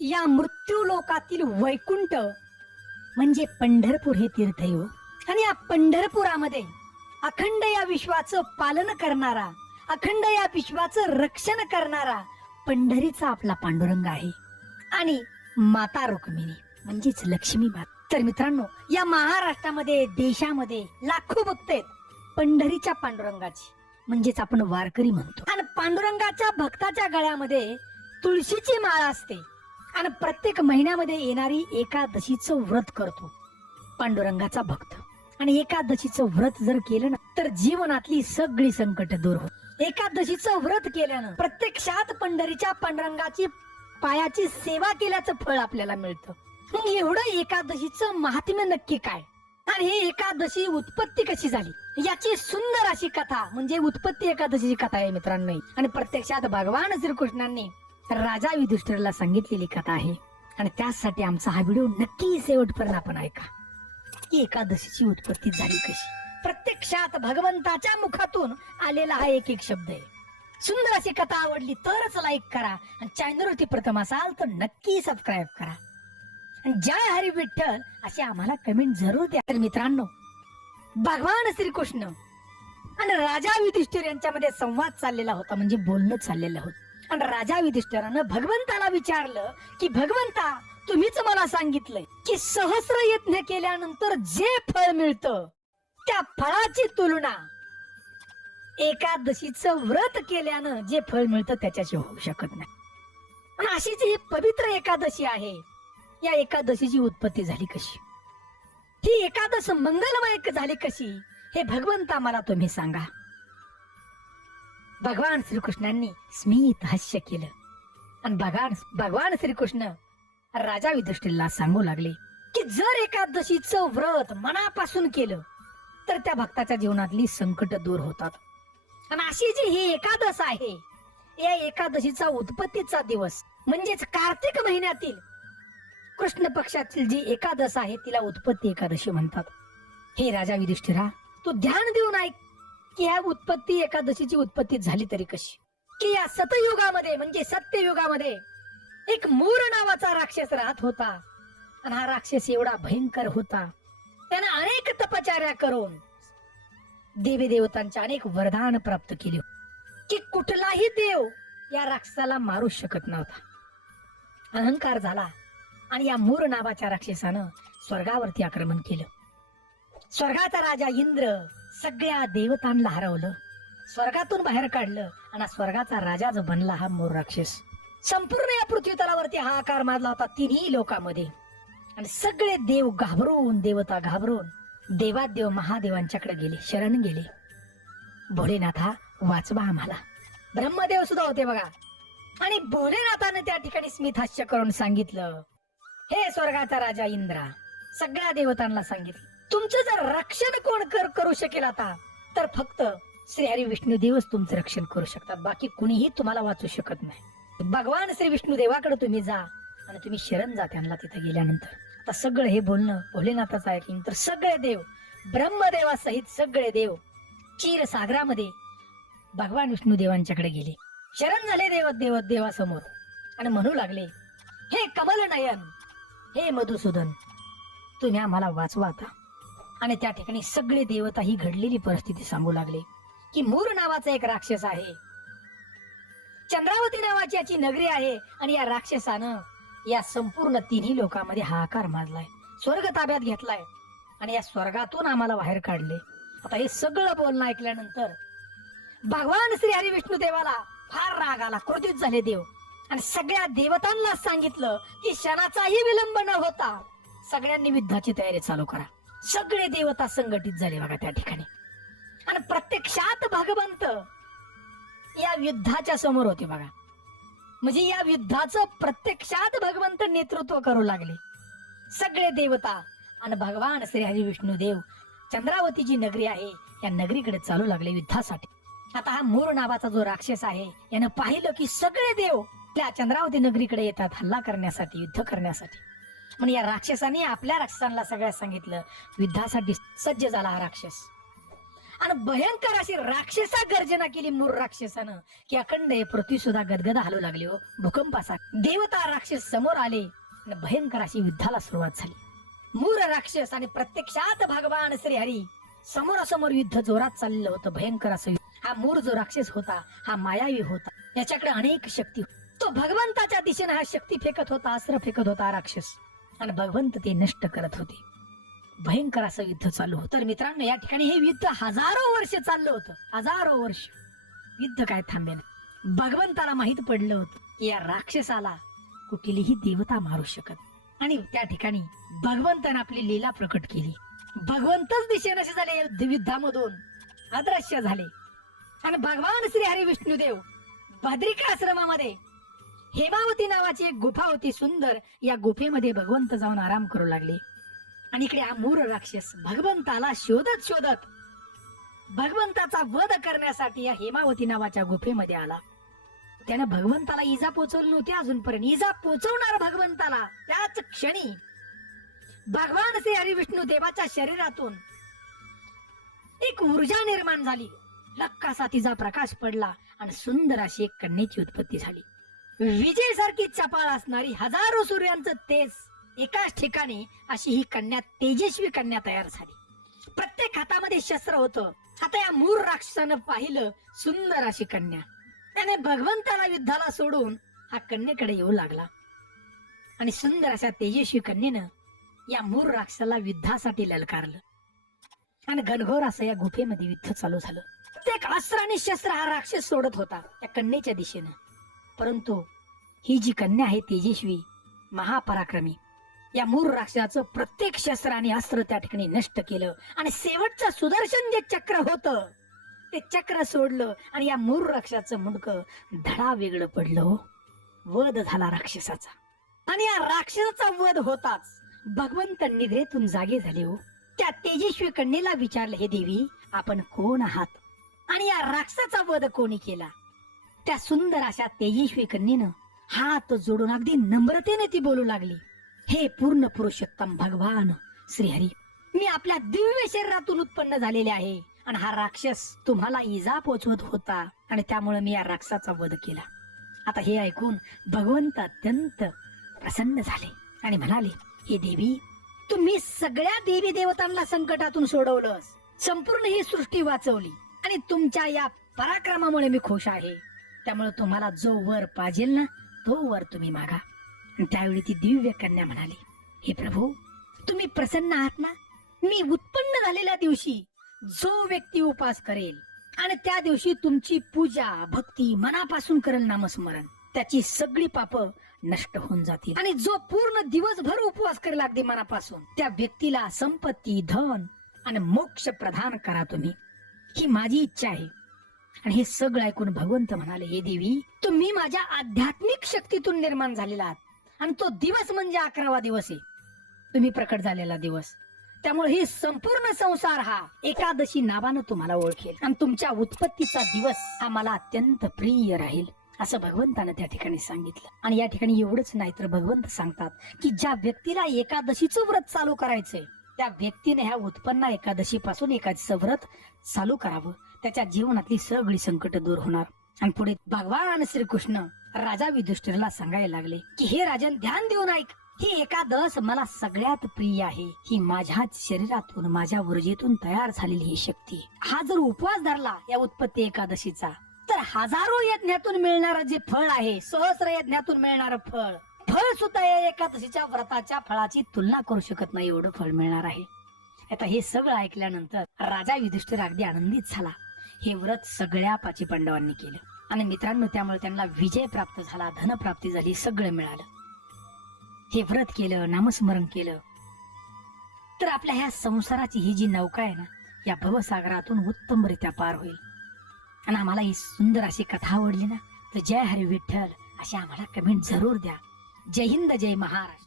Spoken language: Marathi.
या मृत्यू लोकातील वैकुंठ म्हणजे पंढरपूर हे तीर्थयो हो. आणि या पंढरपुरामध्ये अखंड या विश्वाचं पालन करणारा अखंड या विश्वाचं रक्षण करणारा पंढरीचा आपला पांडुरंग आहे. आणि माता रुक्मिणी म्हणजेच लक्ष्मी माता. तर मित्रांनो या महाराष्ट्रामध्ये देशामध्ये लाखो भक्त आहेत. पंढरीच्या पांडुरंगाची म्हणजेच आपण वारकरी म्हणतो. आणि पांडुरंगाच्या भक्ताच्या गळ्यामध्ये तुळशीची माळ असते. आणि प्रत्येक महिन्यामध्ये येणारी एकादशीचं व्रत करतो. पांडुरंगाचा भक्त. आणि एकादशीचं व्रत जर केलं ना तर जीवनातली सगळी संकट दूर होत. एकादशीचं व्रत केल्यानं प्रत्यक्षात पंढरीच्या पांडुरंगाची पायाची सेवा केल्याचं फळ आपल्याला मिळतं. मग एवढं एकादशीचं महात्म्य नक्की काय? आणि हे एकादशी उत्पत्ती कशी झाली? याची सुंदर अशी कथा म्हणजे उत्पत्ती एकादशीची कथा आहे मित्रांनो आणि प्रत्यक्षात भगवान श्रीकृष्णांनी राजा युधिष्ठिरला सांगितलेली कथा आहे. आणि त्यासाठी आमचा हा व्हिडिओ नक्की शेवटपर्यंत आपण ऐका. की एकादशीची उत्पत्ती झाली कशी? प्रत्यक्षात भगवंताच्या मुखातून आलेला हा एक एक शब्द आहे. सुंदर अशी कथा आवडली तरच लाईक करा. आणि चॅनलवरती प्रथम असाल तर नक्की सबस्क्राईब करा. आणि जय हरी विठ्ठल असे आम्हाला कमेंट जरूर द्या. तर मित्रांनो भगवान श्रीकृष्ण आणि राजा युधिष्ठिर यांच्यामध्ये संवाद चाललेला होता. म्हणजे बोलणं चाललेलं होतं. आणि राजा युधिष्ठरानं भगवंताला विचारलं की भगवंता तुम्हीच मला सांगितलंय की सहस्र यत्न केल्यानंतर जे फळ मिळतं त्या फळाची तुलना एकादशीचं व्रत केल्यानं जे फळ मिळतं त्याच्याशी होऊ शकत नाही. आणि अशी जी ही पवित्र एकादशी आहे. या एकादशीची उत्पत्ती झाली कशी? ही एकादश मंगलमय झाली कशी? हे भगवंता मला तुम्ही सांगा. भगवान श्रीकृष्णांनी स्मित हास्य केलं. आणि भगवान भगवान श्रीकृष्ण राजा युधिष्ठिरला सांगू लागले की जर एकादशीचं व्रत मनापासून केलं तर त्या भक्ताच्या जीवनातली संकट दूर होतात. आणि अशी जी ही एकादश आहे या एकादशीचा उत्पत्तीचा दिवस म्हणजेच कार्तिक महिन्यातील कृष्ण पक्षातील जी एकादश आहे तिला उत्पत्ती एकादशी म्हणतात. हे राजा युधिष्ठिरा तू ध्यान देऊन ऐक. की ह्या उत्पत्ती एकादशीची उत्पत्ती झाली तरी कशी? की या सतयुगामध्ये म्हणजे सत्ययुगामध्ये एक मूर नावाचा राक्षस राहत होता. आणि हा राक्षस एवढा भयंकर होता. त्याने अनेक तपचार्या करून देवी देवतांचे अनेक वरदान प्राप्त केले. की कुठलाही देव या राक्षसाला मारू शकत नव्हता. अहंकार झाला आणि या मूर नावाच्या राक्षसानं स्वर्गावरती आक्रमण केलं. स्वर्गाचा राजा इंद्र सगळ्या देवतांना हरवलं स्वर्गातून बाहेर काढलं आणि स्वर्गाचा राजा जो बनला हा मोर राक्षस. संपूर्ण या पृथ्वी तलावरती हा आकार मारला होता तिन्ही लोकांमध्ये. आणि सगळे देव घाबरून देवता घाबरून देवादेव महादेवांच्याकडे गेले शरण गेले. भोलेनाथा वाचवा आम्हाला. ब्रह्मदेव सुद्धा होते बघा. आणि भोलेनाथाने त्या ठिकाणी स्मित हास्य करून सांगितलं हे स्वर्गाचा राजा इंद्रा सगळ्या देवतांना सांगितलं. तुमचं जर रक्षण कोण कर करू शकेल आता तर फक्त श्री हरी विष्णू देवच तुमचं रक्षण करू शकतात. बाकी कुणीही तुम्हाला वाचू शकत नाही. भगवान श्री विष्णू देवाकडे तुम्ही जा आणि तुम्ही शरण जा त्यांना तिथे गेल्यानंतर. आता सगळं हे बोलणं भोलेनाथाचं तर सगळे देव ब्रह्मदेवासहित सगळे देव चिर सागरामध्ये भगवान विष्णू देवांच्याकडे गेले. शरण झाले देव देव देवासमोर. आणि म्हणू लागले हे कमल नयन हे मधुसूदन तुम्ही आम्हाला वाचवा आता. आणि त्या ठिकाणी सगळे देवता ही घडलेली परिस्थिती सांगू लागले की मूर नावाचा एक राक्षस आहे. चंद्रावती नावाची याची नगरी आहे आणि या राक्षसानं या संपूर्ण तिन्ही लोकांमध्ये हाकार माजलाय स्वर्ग ताब्यात घेतलाय आणि या स्वर्गातून आम्हाला बाहेर काढले. आता हे सगळं बोलणं ऐकल्यानंतर भगवान श्री हरी विष्णू देवाला फार राग आला क्रोधित झाले देव. आणि सगळ्या देवतांना सांगितलं की क्षणाचाही विलंब न होता सगळ्यांनी युद्धाची तयारी चालू करा. सगळे देवता संघटित झाले बघा त्या ठिकाणी. आणि प्रत्यक्षात भगवंत या युद्धाच्या समोर होते बघा. म्हणजे या युद्धाचं प्रत्यक्षात भगवंत नेतृत्व करू लागले. सगळे देवता आणि भगवान श्री हरी विष्णू देव चंद्रावती जी नगरी आहे या नगरीकडे चालू लागले युद्धासाठी. आता हा मोर नावाचा जो राक्षस आहे यानं पाहिलं की सगळे देव त्या चंद्रावती नगरीकडे येतात हल्ला करण्यासाठी युद्ध करण्यासाठी. म्हणून या राक्षसाने आपल्या राक्षसांना सगळ्या सांगितलं युद्धासाठी सज्ज झाला हा राक्षस. आणि भयंकर अशी राक्षसा गर्जना केली मूर राक्षसानं की अखंड हे पृथ्वी सुद्धा गदगद हलू लागली हो भूकंपासा. देवता राक्षस समोर आले आणि भयंकर अशी युद्धाला सुरुवात झाली. मूर राक्षस आणि प्रत्यक्षात भगवान श्रीहरी समोरासमोर युद्ध जोरात चाललं होतं भयंकर असं युद्ध. हा मूर जो राक्षस होता हा मायावी होता याच्याकडे अनेक शक्ती तो भगवंताच्या दिशेने हा शक्ती फेकत होता अस्त्र फेकत होता राक्षस. आणि भगवंत ते नष्ट करत होते. भयंकर असं युद्ध चालू होतं. तर मित्रांनो या ठिकाणी हे युद्ध हजारो वर्ष चाललं होतं. हजारो वर्ष. युद्ध काय थांबेल? भगवंताला माहीत पडलं होतं की या राक्षसाला कुठलीही देवता मारू शकत आणि त्या ठिकाणी भगवंतानं आपली लीला प्रकट केली. भगवंतच दिशेनसे झाले युद्ध- युद्धामधून. अदृश्य झाले. आणि भगवान श्री हरी विष्णुदेव भद्रिका आश्रमामध्ये हेमावती नावाची एक गुफा होती सुंदर. या गुफेमध्ये भगवंत जाऊन आराम करू लागले. आणि इकडे हा मूर राक्षस भगवंताला शोधत शोधत भगवंताचा वध करण्यासाठी या हेमावती नावाच्या गुफेमध्ये आला. त्यानं भगवंताला इजा पोचवली नव्हती अजूनपर्यंत. इजा पोचवणार भगवंताला. त्याच क्षणी भगवान श्री हरिविष्णू देवाच्या शरीरातून एक ऊर्जा निर्माण झाली. लक्कासा तिचा प्रकाश पडला आणि सुंदर अशी एक कन्येची उत्पत्ती झाली. विजेसारखी चपाळ असणारी हजारो सूर्यांचं तेज एकाच ठिकाणी अशी ही कन्या तेजस्वी कन्या तयार झाली. प्रत्येक हातामध्ये शस्त्र होतं. आता या मूर राक्षसानं पाहिलं सुंदर अशी कन्या. त्याने भगवंताला युद्धाला सोडून हा कन्येकडे येऊ लागला. आणि सुंदर अशा तेजस्वी कन्येनं या मूर राक्षसाला युद्धासाठी ललकारलं. आणि घनघोर असं या गुफेमध्ये युद्ध चालू झालं. प्रत्येक अस्त्र आणि शस्त्र हा राक्षस सोडत होता त्या कन्येच्या दिशेनं. परंतु ही जी कन्या आहे तेजस्वी महापराक्रमी या मूर राक्षसाचं प्रत्येक शस्त्र आणि अस्त्र त्या ठिकाणी नष्ट केलं आणि शेवटचं सुदर्शन जे चक्र होतं ते चक्र सोडलं आणि या मूर राक्षसाचं मुंडकं धडा वेगळं पडलं हो. वध झाला राक्षसाचा. आणि या राक्षसाचा वध होताच भगवंत निद्रेतून जागे झाले हो. त्या तेजस्वी कन्येला विचारलं हे देवी आपण कोण आहात? आणि या राक्षसाचा वध कोणी केला? त्या सुंदर अशा तेजस्वी कन्येनं हात जोडून अगदी नम्रतेने ती बोलू लागली. हे पूर्ण पुरुषोत्तम भगवान श्रीहरी मी आपल्या दिव्य शरीरातून उत्पन्न झालेले आहे आणि हा राक्षस तुम्हाला इजा पोचवत होता आणि त्यामुळे मी या राक्षसाचा वध केला. आता हे ऐकून भगवंत अत्यंत प्रसन्न झाले आणि म्हणाले हे देवी तुम्ही सगळ्या देवी देवतांना संकटातून सोडवलं संपूर्ण ही सृष्टी वाचवली आणि तुमच्या या पराक्रमामुळे मी खुश आहे. त्यामुळे तुम्हाला जो वर पाहिजेल ना तो वर तुम्ही मागा. त्यावेळी ती दिव्य कन्या म्हणाली हे प्रभू तुम्ही प्रसन्न आहात ना? मी उत्पन्न झालेल्या दिवशी जो व्यक्ती उपास करेल आणि त्या दिवशी तुमची पूजा भक्ती मनापासून करेल नामस्मरण त्याची सगळी पाप नष्ट होऊन जातील. आणि जो पूर्ण दिवसभर उपवास करेल अगदी मनापासून त्या व्यक्तीला संपत्ती धन आणि मोक्ष प्रदान करा तुम्ही. ही माझी इच्छा आहे. आणि हे सगळं ऐकून भगवंत म्हणाले हे देवी तुम्ही माझ्या आध्यात्मिक शक्तीतून निर्माण झालेला आहात. आणि तो दिवस म्हणजे अकरावा दिवस आहे. तुम्ही प्रकट झालेला दिवस. त्यामुळे हे संपूर्ण संसार हा एकादशी नावानं तुम्हाला ओळखेल. आणि तुमच्या उत्पत्तीचा दिवस हा मला अत्यंत प्रिय राहील. असं भगवंतानं त्या ठिकाणी सांगितलं. आणि या ठिकाणी एवढंच नाही तर भगवंत सांगतात की ज्या व्यक्तीला एकादशीचं व्रत चालू करायचंय त्या व्यक्तीने ह्या उत्पन्न एकादशी पासून एकादशीचं व्रत चालू करावं. त्याच्या जीवनातली सगळी संकट दूर होणार. आणि पुढे भगवान श्रीकृष्ण राजा युधिष्ठिरला सांगायला लागले की हे राजन ध्यान देऊन ऐक. ही एकादश मला सगळ्यात प्रिय आहे. ही माझ्याच शरीरातून माझ्या ऊर्जेतून तयार झालेली ही शक्ती. हा जर उपवास धरला या उत्पत्ती एकादशीचा तर हजारो यज्ञातून मिळणारं जे फळ आहे सहस्र यज्ञातून मिळणारं फळ फळ सुद्धा या एकादशीच्या व्रताच्या फळाची तुलना करू शकत नाही एवढं फळ मिळणार आहे. आता हे सगळं ऐकल्यानंतर राजा युधिष्ठिर अगदी आनंदित झाला. हे व्रत सगळ्या पाची पांडवांनी केलं. आणि मित्रांनो त्यामुळे त्यांना विजय प्राप्त झाला धनप्राप्ती झाली सगळं मिळालं. हे व्रत केलं नामस्मरण केलं. तर आपल्या ह्या संसाराची ही जी नौका आहे ना या भवसागरातून उत्तमरित्या पार होईल. आणि आम्हाला ही सुंदर अशी कथा आवडली ना तर जय हरी विठ्ठल अशी आम्हाला कमेंट जरूर द्या. जय हिंद जय महाराष्ट्र